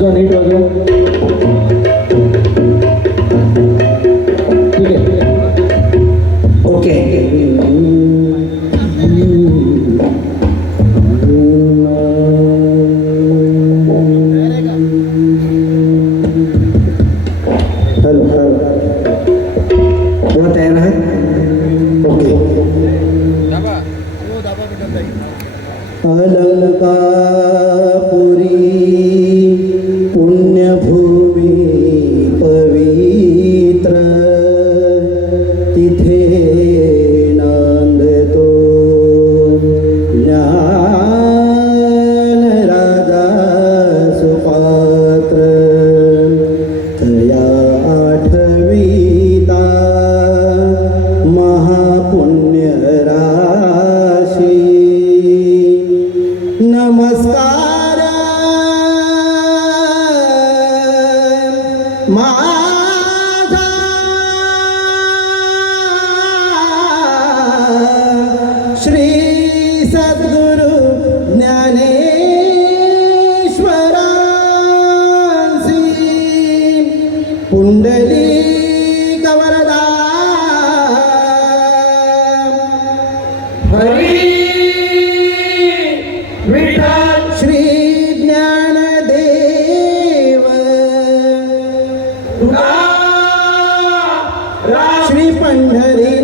Rồi đi. মা श्री पंडरी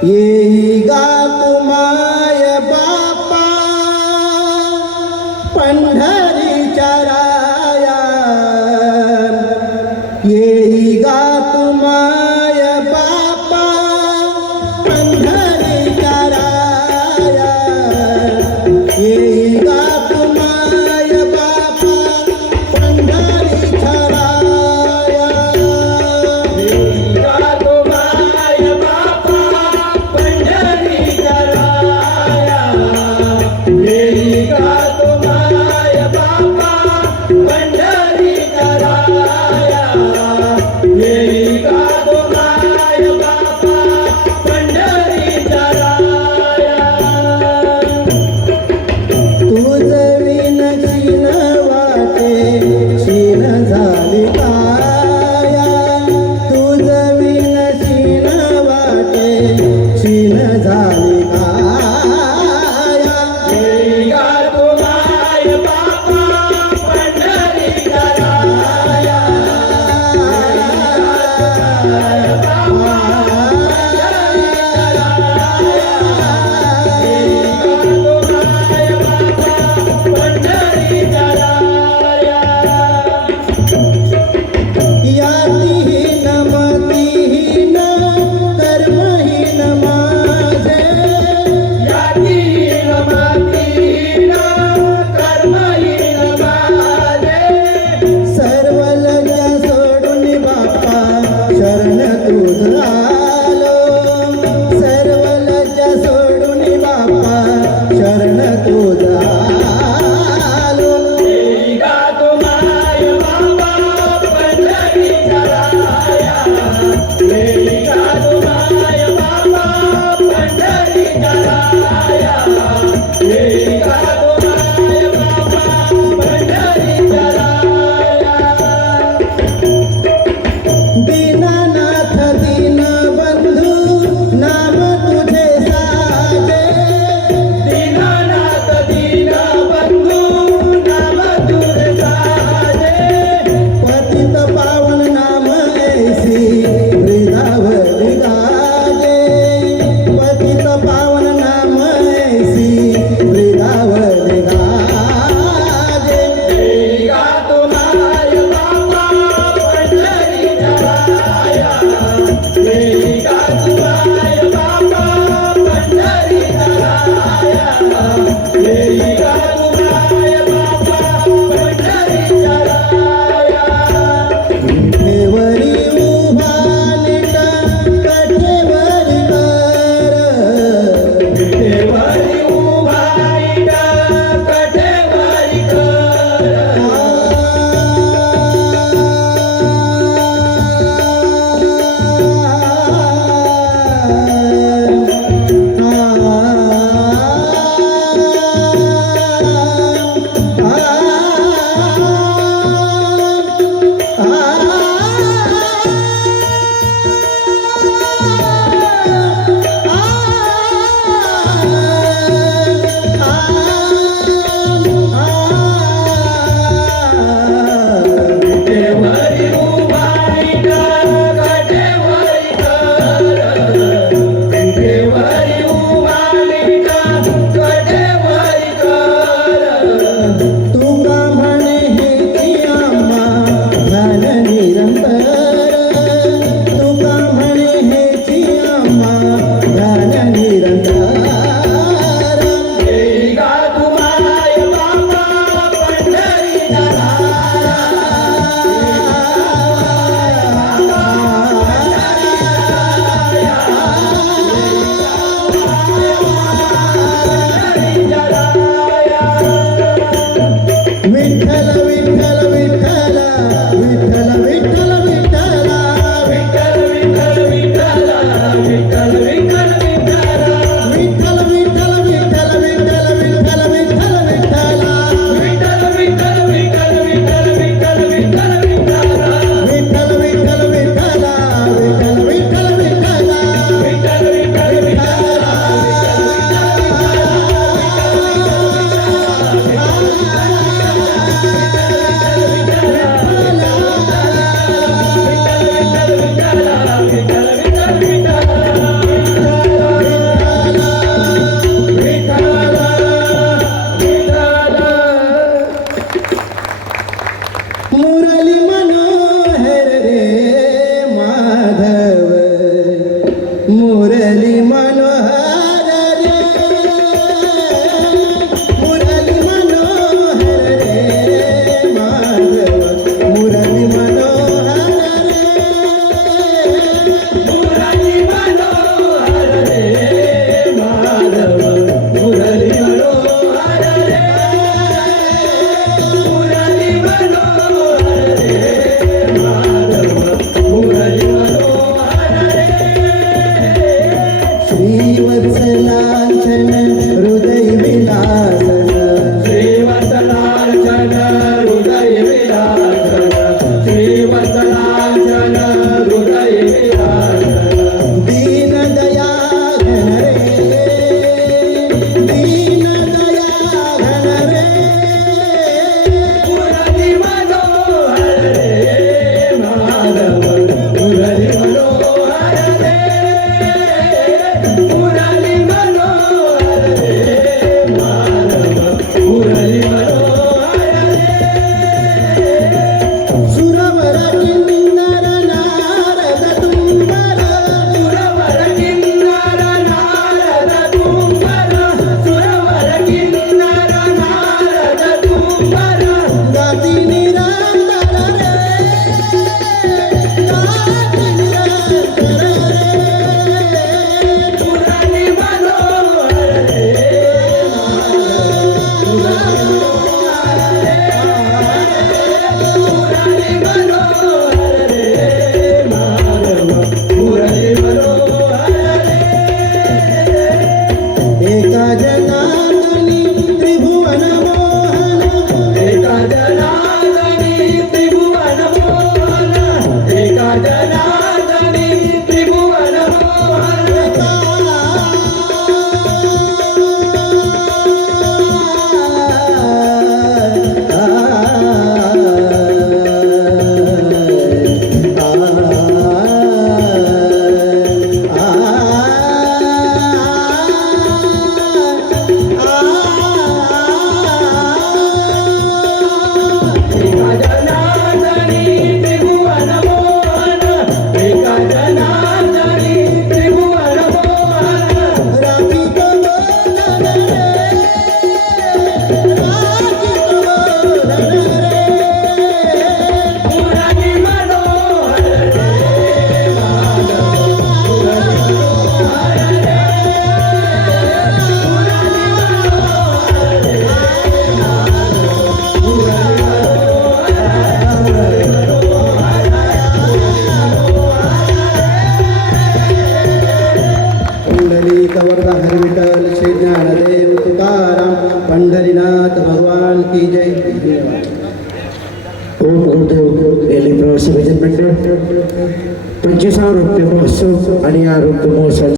Yeah.